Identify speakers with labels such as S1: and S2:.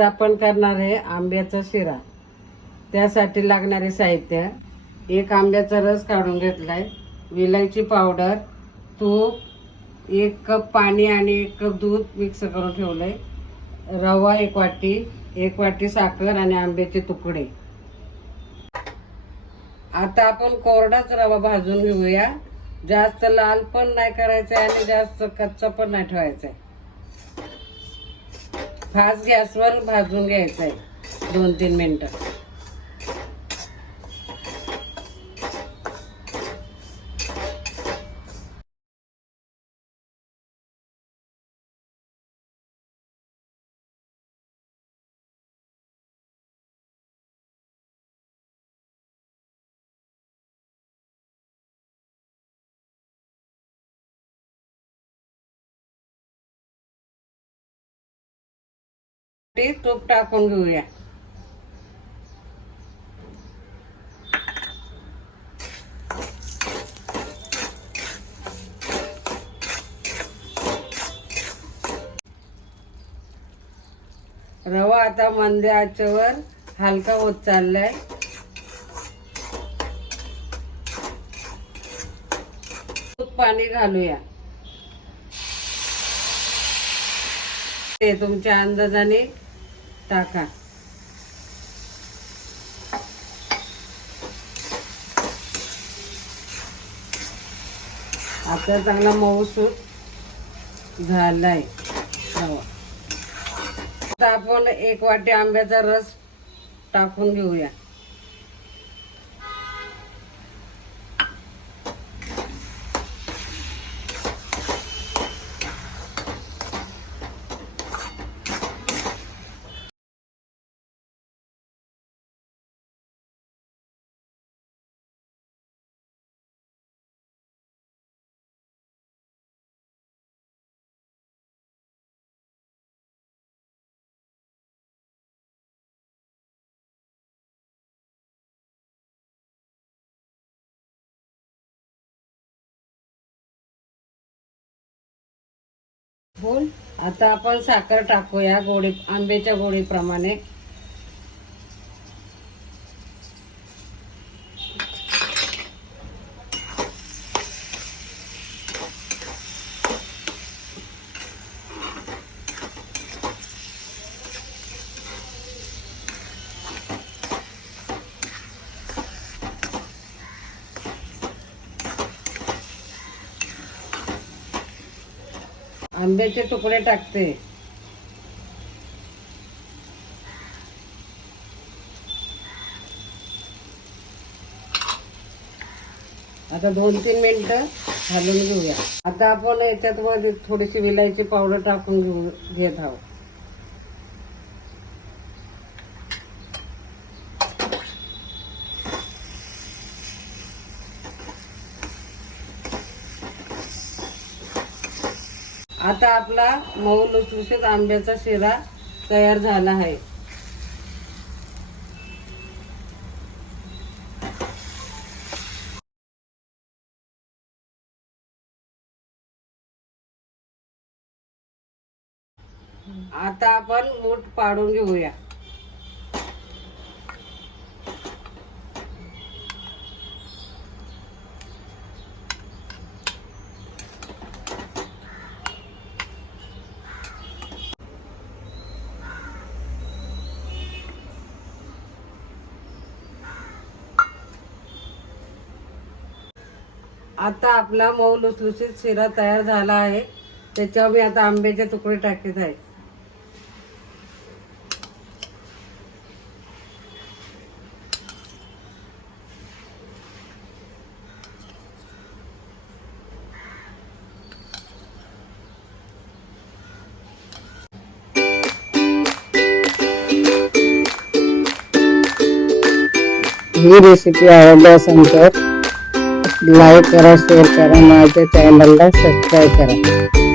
S1: आज आपण करणार आहे आंब्याचा शिरा. त्यासाठी लागणारे साहित्य. एक आंब्याचा रस काढून घेतलाय. विलायची पावडर तूप एक कप पाणी आणि एक कप दूध मिक्स करून ठेवलंय. रवा एक वाटी एक वाटी साखर आणि आंब्याचे तुकडे. आता आपण कोरडाच रवा भाजून घेऊया. जास्त लाल पण नाही करायचा आणि जास्त कच्चा पण नाही ठेवायचा आहे फास्ट गॅसवर भाजून घ्यायचं आहे दोन तीन मिनटं. तूप टाकून घेऊया. रवा आता मंद्या आचेवर हलका होत चाललाय. पाणी घालूया. ते तुमच्या अंदाजाने टाका. आता चांगला मऊसूर झालाय. हो. आता आपण एक वाटी आंब्याचा रस टाकून घेऊया. बोल. आता आपण साखर टाकूया गोडी आंब्याच्या गोडीप्रमाणे. आंब्याचे तुकडे टाकते. आता दोन तीन मिनटं घालून घेऊया. आता आपण याच्यात मध्ये थोडीशी विलायची पावडर टाकून घेऊ घेत आहोत. आता आपला मऊ लुसलुसीत आंब्याचा शिरा तयार झाला आहे. आता आपण मूठ पाडून घेऊया. आता आपला मऊ लुसलुसीत शिरा तयार झाला आहे. त्याच्यावर मी आता आंब्याचे तुकडे टाकत आहे. ही रेसिपी आवडली असेल तर लाईक करा शेअर करा माझ्या चॅनलला सबस्क्राईब करा.